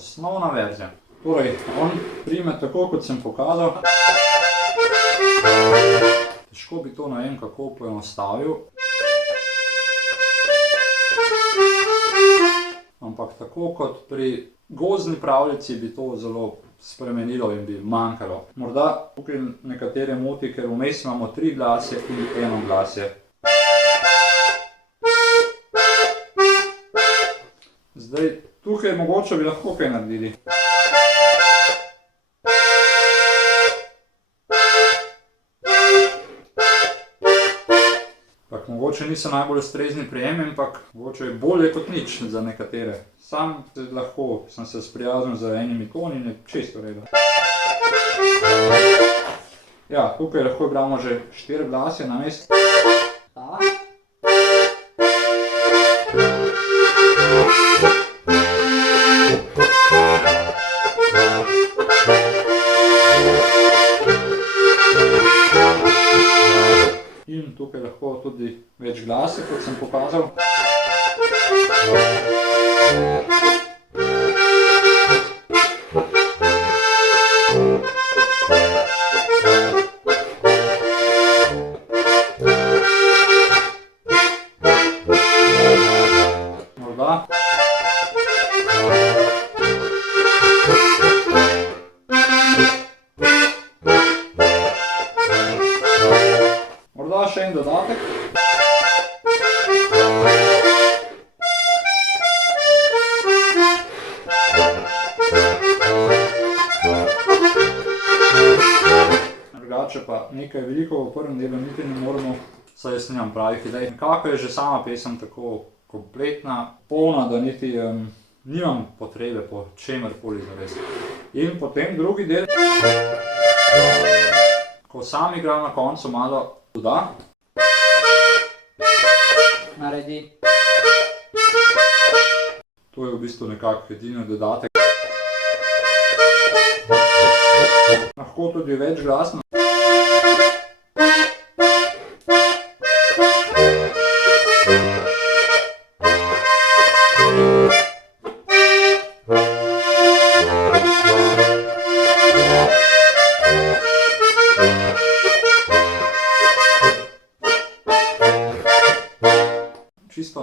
osnovna verzija. Torej, on prime tako, kot sem pokazal. Težko bi to ne vem kako poenostavil. Ampak tako kot pri gozdni pravljici bi to zelo spremenilo in bi manjkalo. Morda tukaj nekatere moti, ker vmes imamo 3 glasje in 1 glasje. Zdaj, tukaj mogoče bi lahko kaj naredili. Mogoče niso najbolj ustrezni prijemi, ampak mogoče je bolje kot nič za nekatere. Sam lahko sem se sprijaznil z enimi toni in je čisto v redu. Ja, tukaj lahko igramo že 4 glasje na mesto. In tukaj lahko tudi več glase, kot sem pokazal. Morda. Morda še en dodatek. Drugače pa nekaj veliko v prvem delu niti ne moramo, saj jaz nimam pravih idej. Nekako je že sama pesem tako kompletna, polna, da niti nimam potrebe po čemerkoli zares. In potem drugi del, ko sam igram na koncu malo doda. Naredi. To je v bistvu nekako edini dodatek. Lahko tudi več glasno.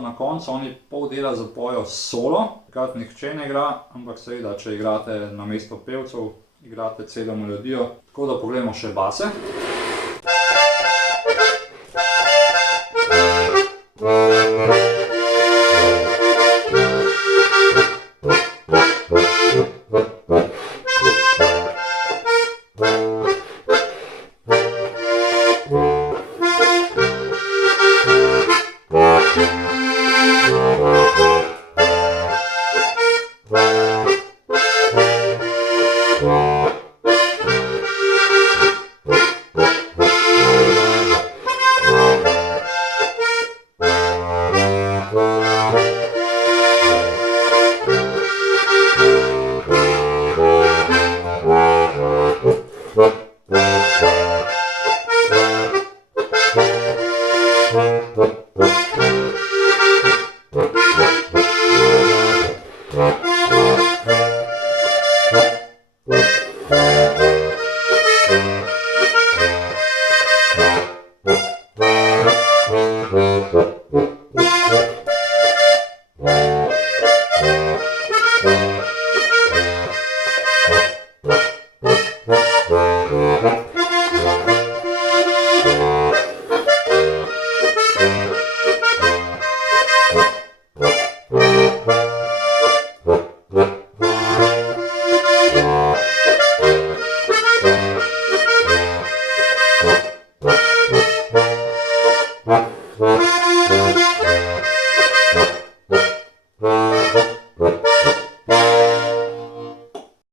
na koncu oni pol dela zapojo solo, takrat nihče ne igra, ampak seveda, če igrate namesto pevcev, igrate celo melodijo. Tako da pogledamo še base.